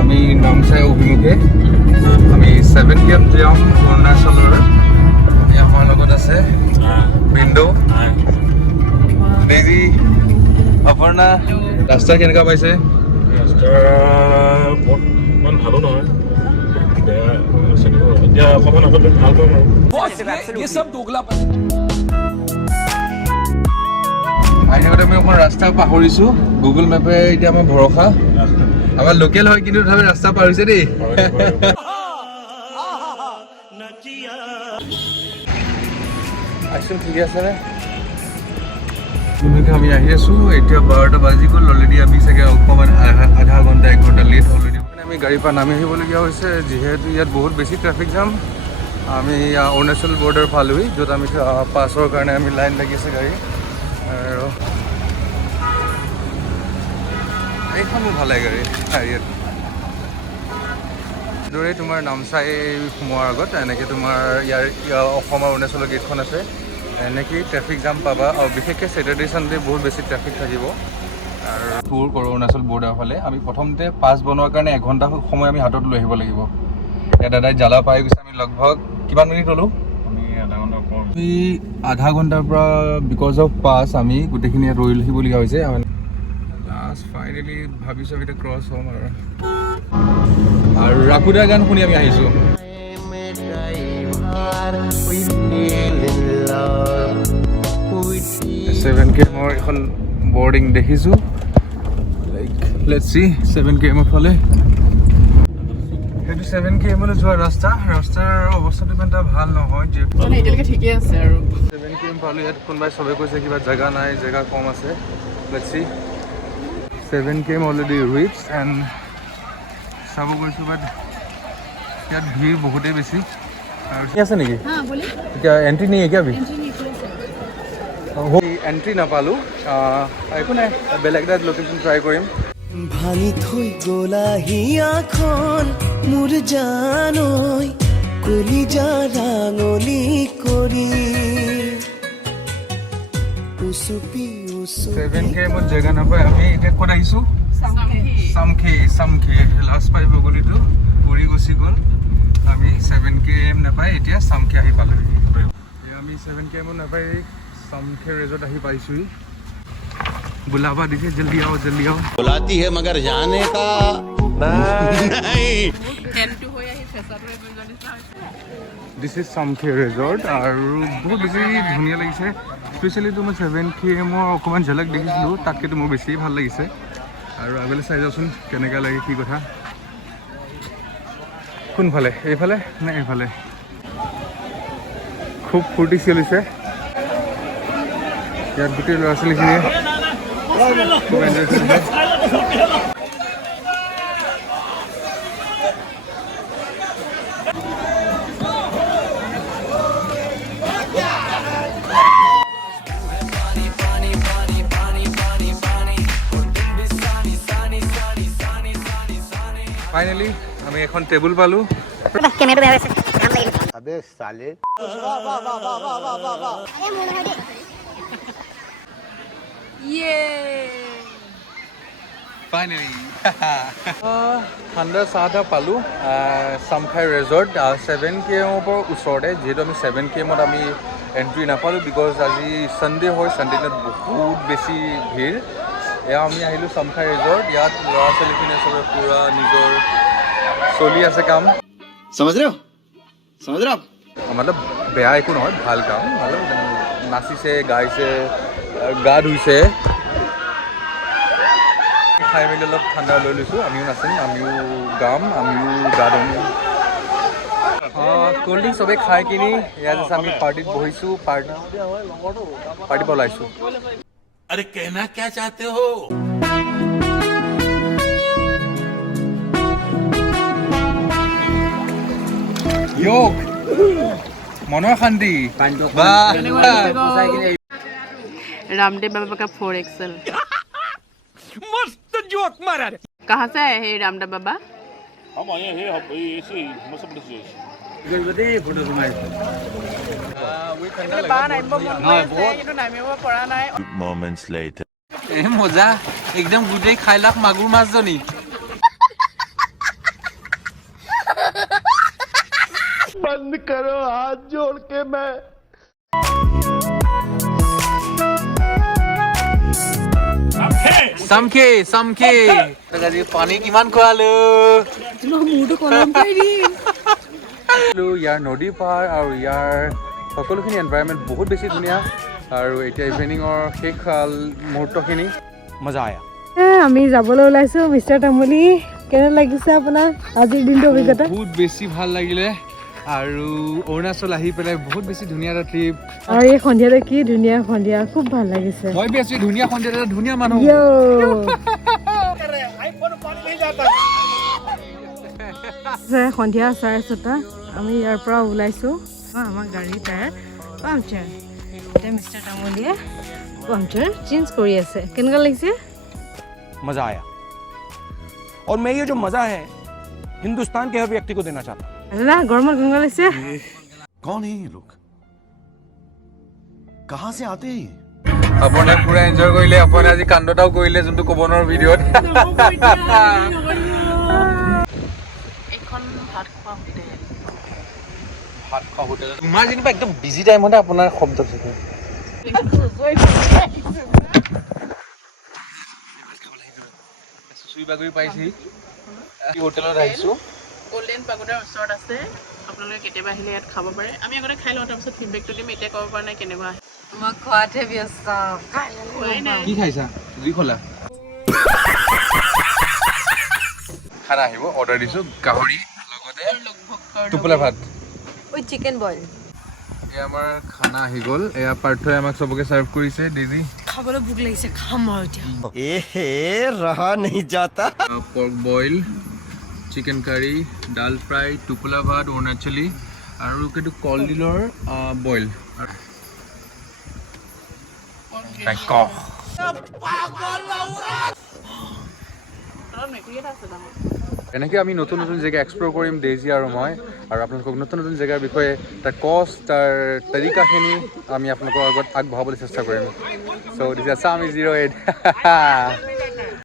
আমি নামচাই অভিমুখে আমি 7 PM যাম অৰুণাচলৰ। আমাৰ লগত আছে বিন্দু, ডেইজি, অপৰ্ণা। ৰাস্তা কেনেকুৱা পাইছে? ৰাস্তা ইমান ভালো নহয়, এতিয়া অকণমান আগত ভাল পাম আৰু। আহি থাকোঁতে আমি অকণ ৰাস্তা পাহৰিছোঁ। গুগল মেপে এতিয়া আমাৰ ভৰসা। আমাৰ লোকেল হয় কিন্তু তথাপি ৰাস্তা পাহৰিছে দেই। আছোঁ ঠিকে আছেনে? আমি আহি আছোঁ। এতিয়া 12টা বাজি গ'ল অলৰেডি। আমি চাগে অকণমান আধা ঘণ্টা 1 ঘণ্টা লেট অলৰেডি। আমি গাড়ীৰ পৰা নামি আহিবলগীয়া হৈছে যিহেতু ইয়াত বহুত বেছি ট্ৰেফিক জাম। আমি অৰুণাচল বৰ্ডাৰ পালোহি, য'ত আমি পাছৰ কাৰণে আমি লাইন লাগিছে গাড়ী। আৰু এইখন মোৰ ভাল লাগে গাড়ী ইয়াত। দৰে তোমাৰ নামচাই সোমোৱাৰ আগত এনেকৈ তোমাৰ ইয়াৰ অসম আৰু অৰুণাচলৰ গেটখন আছে। এনেকেই ট্ৰেফিক জাম পাবা আৰু বিশেষকৈ ছেটাৰডে ছানডে বহুত বেছি ট্ৰেফিক থাকিব। আৰু টুৰ কৰোঁ অৰুণাচল বৰ্ডাৰ ফালে। আমি প্ৰথমতে পাছ বনোৱাৰ কাৰণে 1 ঘণ্টা সময় আমি হাতত লৈ আহিব লাগিব। এতিয়া দাদাই জ্বালা পাই গৈছে। আমি লগভগ কিমান মিনিট হ'লোঁ? আমি আধা ঘণ্টা ওপৰ। আমি আধা ঘণ্টাৰ পৰা বিকজ অফ পাছ আমি গোটেইখিনি ইয়াত ৰৈ থাকিবলগীয়া হৈছে। লাষ্ট ফাইনেলি ভাবিছোঁ আমি এতিয়া ক্ৰছ হ'ম আৰু ৰাকুদাৰ গান শুনি আমি আহিছোঁ। 7 km এখন বৰ্ডিং দেখিছোঁ। লাইক লেটছ চি 7 km ফালে। সেইটো 7 km যোৱা ৰাস্তাৰ অৱস্থাটো ইমান এটা ভাল নহয়। এতিয়ালৈকে ঠিকে আছে আৰু 7 km পালোঁ। ইয়াত কোনোবাই চবে কৈছে কিবা জেগা নাই, জেগা কম আছে। Let's see 7 km already reach and চাব গৈছোঁ বাট ইয়াত ভিৰ বহুতেই বেছি। আৰু ঠিক আছে নেকি? এতিয়া এণ্ট্ৰি নেই কিয় ভি এণ্ট্ৰি নাপালোঁ। একো নাই, বেলেগ এটা লোকেশ্যন ট্ৰাই কৰিম। ভাঙি থৈ গলাহিয়াখন মোৰ জানৈ কলিজা ৰাঙলি কৰি 7 km জেগা নাপায়। আমি এতিয়া ক'ত আহিছোঁ? চামখে লাষ্ট পাই বগলীটো উৰি গুচি গ'ল। আমি 7 km নাপায় এতিয়া চামখে আহি পালোহি। আমি 7 km নাপায় চামখে ৰেজৰ্ট আহি পাইছোঁহি। बुलावा दीजिए, जल्दी आओ जल्दी आओ। बुलाती है मगर जाने का नहीं। দিছ ইজ চামখে ৰেজৰ্ট আৰু বহুত বেছি ধুনীয়া লাগিছে। স্পেচিয়েলিটো মই 7 km অকণমান ঝলক দেখিছিলোঁ, তাতকৈতো মোৰ বেছি ভাল লাগিছে। আৰু আগলৈ চাই যাওঁচোন কেনেকুৱা লাগে, কি কথা। কোনফালে, এইফালে নে এইফালে? খুব ফূৰ্তি চলিছে ইয়াত। গোটেই ল'ৰা ছোৱালীখিনিয়ে খুব এনজয় কৰিছে। ফাইনেলি আমি এখন টেবুল পালোঁ। अबे साले ফাইনেলি ঠাণ্ডা চাহ এটা পালোঁ। চামখাই ৰেজৰ্ট 7 km পৰা ওচৰতে। যিহেতু আমি 7 km আমি এণ্ট্ৰি নাপালোঁ বিকজ আজি ছানডে হয়, ছানডে দিনত বহুত বেছি ভিৰ। এয়া আমি আহিলোঁ চামখাই ৰেজৰ্ট। ইয়াত ল'ৰা ছোৱালীখিনিয়ে চবে পূৰা নিজৰ চলি আছে কাম। समझ रहे हो आप? মতলব বেয়া একো নহয়, ভাল কাম। মতলব নাচিছে, গাইছে, গা ধুইছে। খাই মেলি অলপ ঠাণ্ডা লৈ লৈছোঁ। আমিও নাচিম, আমিও গাম, আমিও গা ধুম। ক'ল্ড ড্ৰিংক চবেই খাই কিনি ইয়াত আছে আমি পাৰ্টিত বহিছোঁ। পাৰ্টি পলাইছোঁ। अरे कहना क्या चाहते हो? য়োগ মনৰ শান্তি। रामदेव बाबा का 4XL। मस्त जोक मारा। कहाँ से आए हैं रामदेव बाबा? हम आए हैं ऐसे ही मस्त प्लेस है। গণপতি ফটো তোমাইছো। Moments later. মজা একদম গোটেই খাই লাখ মাগুৰ মাছজনী। बंद करो हाथ जोड़ के मैं সামখে আজি পানী কিমান খোৱালো ইয়াৰ নদী পাৰ আৰু ইয়াৰ সকলোখিনি এনভাইৰনমেণ্ট বহুত বেছি ধুনীয়া আৰু এতিয়া ইভিনিঙৰ শেষ মুহূৰ্তখিনি मजा आया আমি যাবলৈ ওলাইছো মিষ্টাৰ তামুলী কেনে লাগিছে আপোনাৰ আজিৰ দিনটো অভিজ্ঞতা বহুত বেছি ভাল লাগিলে আৰু অৰুণাচল আহি পেলাই বহুত বেছি ধুনীয়া এটা ট্ৰিপ আৰু এই সন্ধিয়াতে কি ধুনীয়া সন্ধিয়া খুব ভাল লাগিছে মই বেছি ধুনীয়া সন্ধিয়া ধুনীয়া মানুহ সন্ধিয়া 6:30 আমি ইয়াৰ পৰা ওলাইছো আমাৰ গাড়ী টায়াৰ পাংচাৰ এতিয়া মিষ্টাৰ তামুলীয়ে পাংচাৰ চেঞ্জ কৰি আছে কেনেকুৱা লাগিছে मजा आया और मैं ये जो मजा है हिंदुस्तान के हर व्यक्ति को देना चाहता हूँ দাদা গৰমত কেনেকুৱা লাগিছে कौन है ये लोग कहाँ से आते हैं ये আপুনি পুৰা এনজয় কৰিলে আপুনি আজি কান্দটাও কৰিলে যোনটো ক'ব নোৱাৰো ভিডিঅ'ত এইখন ভাত খোৱা হোটেল তোমাৰ যেনিবা একদম বিজি টাইমতে আপোনাৰ শব্দ থাকে চুচুৰি বাগৰি পাইছি হোটেলত আহিছোঁ গল্ডেন পাগোডাৰ ওচৰত আছে আপোনালোকে কেতিয়াবা আহিলে ইয়াত খাব পাৰে আমি আগতে খাই লওঁ তাৰপিছত ফিডবেকটো দিম এতিয়া ক'ব পৰা নাই কেনেকুৱা মই খোৱাতহে ব্যস্ত খোৱাই নাই কি খাইছা যি খোলা খানা আহিব অৰ্ডাৰ দিছোঁ গাহৰি লগতে টোপোলা ভাত উইথ চিকেন বইল এয়া আমাৰ খানা আহি গ'ল এয়া পাৰ্থই আমাক চবকে চাৰ্ভ কৰিছে দিদি খাবলৈ ভোক লাগিছে খাম আৰু এতিয়া ए रहा नहीं जाता পৰ্ক বইল চিকেন কাৰী ডাল ফ্ৰাই টোপোলা ভাত অৰুণাচলী আৰু কিন্তু কলডিলৰ বইল এনেকৈ আমি নতুন নতুন জেগা এক্সপ্ল'ৰ কৰিম ডেইজি আৰু মই আৰু আপোনালোকক নতুন নতুন জেগাৰ বিষয়ে তাৰ কষ্ট তাৰ তৰিকাখিনি আমি আপোনালোকৰ আগত আগবঢ়াবলৈ চেষ্টা কৰিম চ' দিছ আছাম 08